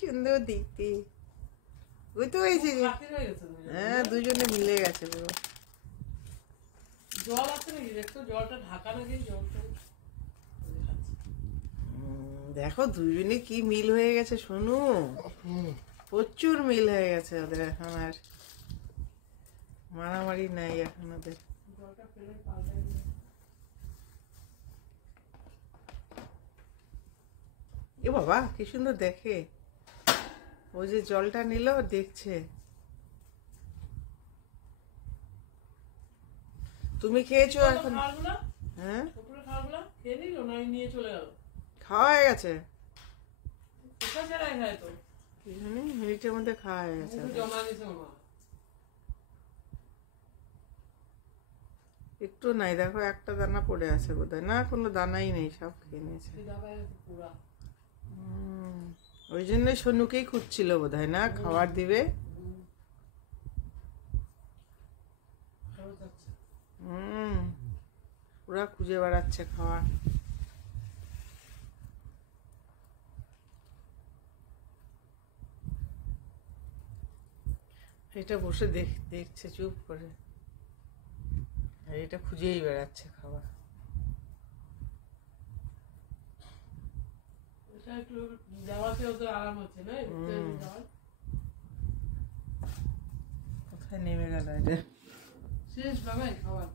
সুন্দর দেখতে। ওই তো হয়েছে যে, হ্যাঁ দুজনে মিলে গেছে পুরো। জল আছে নাকি দেখতো, জলটা ঢাকা নাকি জলটা। দেখো দুজনে কি মিল হয়ে গেছে শোনো, প্রচুর মিল হয়ে গেছে ওদের। এখন আর মারামারি নাই এখন ওদের। জলটা ফেলে পাল্টাই দিল। এ বাবা কি সুন্দর দেখে, ওই যে জলটা নিল দেখছে। তুমি খেয়েছো এখন? হ্যাঁ খেয়ে নিল না নিয়ে চলে গেল। খাওয়া হয়ে গেছে, কোথায় ছাড়াই খায় তো কি জানি মিনিটের মধ্যে খাওয়া হয়ে গেছে। জমা দিয়েছে মা। একটু নাই, দেখো একটা দানা পড়ে আছে বোধহয়, না কোনো দানাই নেই, সব খেয়ে নিয়েছে। ওই জন্য সোনুকেই খুঁজছিল বোধহয়, না খাবার দিবে। পুরা খুঁজে বেড়াচ্ছে খাবার। এটা বসে দেখছে চুপ করে, আর এটা খুঁজেই বেড়াচ্ছে খাবার। একটু যাওয়াতে ওদের আরাম হচ্ছে না, কোথায় নেমে গেল এটা? শেষ বাবাই খাবার।